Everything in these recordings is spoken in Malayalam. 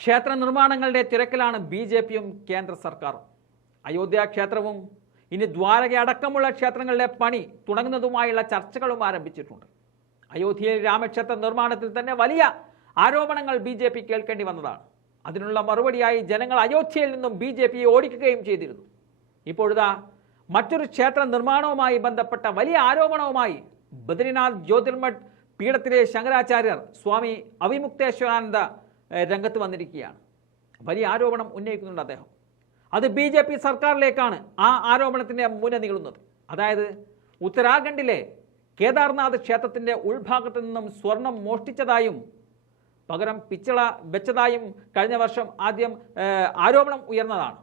ക്ഷേത്ര നിർമ്മാണങ്ങളുടെ തിരക്കിലാണ് ബി ജെ പിയും കേന്ദ്ര സർക്കാരും. അയോധ്യ ക്ഷേത്രവും ഇനി ദ്വാരക അടക്കമുള്ള ക്ഷേത്രങ്ങളുടെ പണി തുടങ്ങുന്നതുമായുള്ള ചർച്ചകളും ആരംഭിച്ചിട്ടുണ്ട്. അയോധ്യയിൽ രാമക്ഷേത്ര നിർമ്മാണത്തിൽ തന്നെ വലിയ ആരോപണങ്ങൾ ബി ജെ പി കേൾക്കേണ്ടി വന്നതാണ്. അതിനുള്ള മറുപടിയായി ജനങ്ങൾ അയോധ്യയിൽ നിന്നും ബി ജെ പിയെ ഓടിക്കുകയും ചെയ്തിരുന്നു. ഇപ്പോഴിതാ മറ്റൊരു ക്ഷേത്ര നിർമ്മാണവുമായി ബന്ധപ്പെട്ട വലിയ ആരോപണവുമായി ബദ്രിനാഥ് ജ്യോതിർമഠ് പീഠത്തിലെ ശങ്കരാചാര്യർ സ്വാമി അവിമുക്തേശ്വരാനന്ദ രംഗത്ത് വന്നിരിക്കുകയാണ്. വലിയ ആരോപണം ഉന്നയിക്കുന്നുണ്ട് അദ്ദേഹം. അത് ബി ജെ പി സർക്കാരിലേക്കാണ് ആ ആരോപണത്തിന്റെ മുന നീളുന്നത്. അതായത് ഉത്തരാഖണ്ഡിലെ കേദാർനാഥ് ക്ഷേത്രത്തിന്റെ ഉൾഭാഗത്ത് നിന്നും സ്വർണം മോഷ്ടിച്ചതായും പകരം പിച്ചള വെച്ചതായും കഴിഞ്ഞ വർഷം ആദ്യം ആരോപണം ഉയർന്നതാണ്.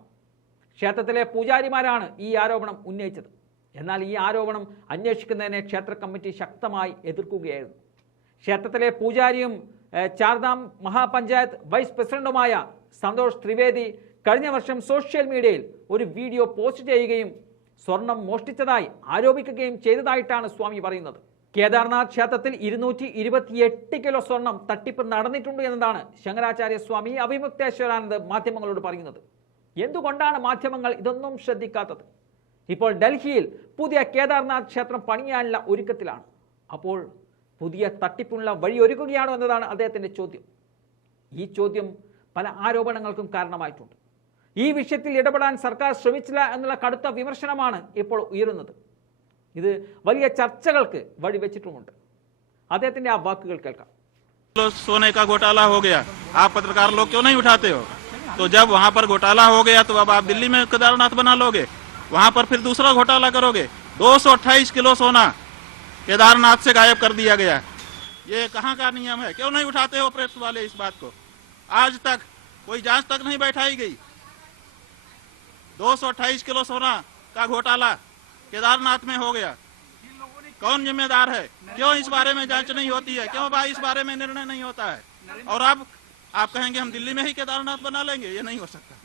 ക്ഷേത്രത്തിലെ പൂജാരിമാരാണ് ഈ ആരോപണം ഉന്നയിച്ചത്. എന്നാൽ ഈ ആരോപണം അന്വേഷിക്കുന്നതിനെ ക്ഷേത്ര കമ്മിറ്റി ശക്തമായി എതിർക്കുകയായിരുന്നു. ക്ഷേത്രത്തിലെ പൂജാരിയും ചാർധാം മഹാപഞ്ചായത്ത് വൈസ് പ്രസിഡന്റുമായ സന്തോഷ് ത്രിവേദി കഴിഞ്ഞ വർഷം സോഷ്യൽ മീഡിയയിൽ ഒരു വീഡിയോ പോസ്റ്റ് ചെയ്യുകയും സ്വർണം മോഷ്ടിച്ചതായി ആരോപിക്കുകയും ചെയ്തതായിട്ടാണ് സ്വാമി പറയുന്നത്. കേദാർനാഥ് ക്ഷേത്രത്തിൽ ഇരുന്നൂറ്റി ഇരുപത്തിയെട്ട് കിലോ സ്വർണം തട്ടിപ്പ് നടന്നിട്ടുണ്ട് എന്നതാണ് ശങ്കരാചാര്യ സ്വാമി അഭിമുക്തേശ്വരാനന്ദ് മാധ്യമങ്ങളോട് പറയുന്നത്. എന്തുകൊണ്ടാണ് മാധ്യമങ്ങൾ ഇതൊന്നും ശ്രദ്ധിക്കാത്തത്? ഇപ്പോൾ ഡൽഹിയിൽ പുതിയ കേദാർനാഥ് ക്ഷേത്രം പണിയാനുള്ള ഒരുക്കത്തിലാണ്. അപ്പോൾ പുതിയ തട്ടിപ്പുള്ള വഴിയൊരുക്കുകയാണോ എന്നതാണ് അദ്ദേഹത്തിൻ്റെ ചോദ്യം ഈ ചോദ്യം പല ആരോപണങ്ങൾക്കും കാരണമായിട്ടുണ്ട് ഈ വിഷയത്തിൽ ഇടപെടാൻ സർക്കാർ ശ്രമിച്ചില്ല എന്നുള്ള കടുത്ത വിമർശനമാണ് ഇപ്പോൾ ഉയരുന്നത് ഇത് വലിയ ചർച്ചകൾക്ക് വഴിവെച്ചിട്ടുമുണ്ട് അദ്ദേഹത്തിൻ്റെ ആ വാക്കുകൾ കേൾക്കാം लो सोने का घोटाला हो गया आप पत्रकार लोग क्यों नहीं उठाते हो तो जब वहां पर घोटाला हो गया तो अब आप दिल्ली में केदारनाथ बना लोगे वहां पर फिर दूसरा घोटाला करोगे 228 किलो सोना केदारनाथ से गायब कर दिया गया ये कहाँ का नियम है? क्यों नहीं उठाते हो प्रेस वाले इस बात को? आज तक कोई जाँच तक नहीं बैठाई गई। 228 किलो सोना का घोटाला केदारनाथ में हो गया। कौन जिम्मेदार है? क्यों इस बारे में जाँच नहीं होती है? क्यों भाई इस बारे में निर्णय नहीं होता है? और अब आप कहेंगे हम दिल्ली में ही केदारनाथ बना लेंगे? ये नहीं हो सकता।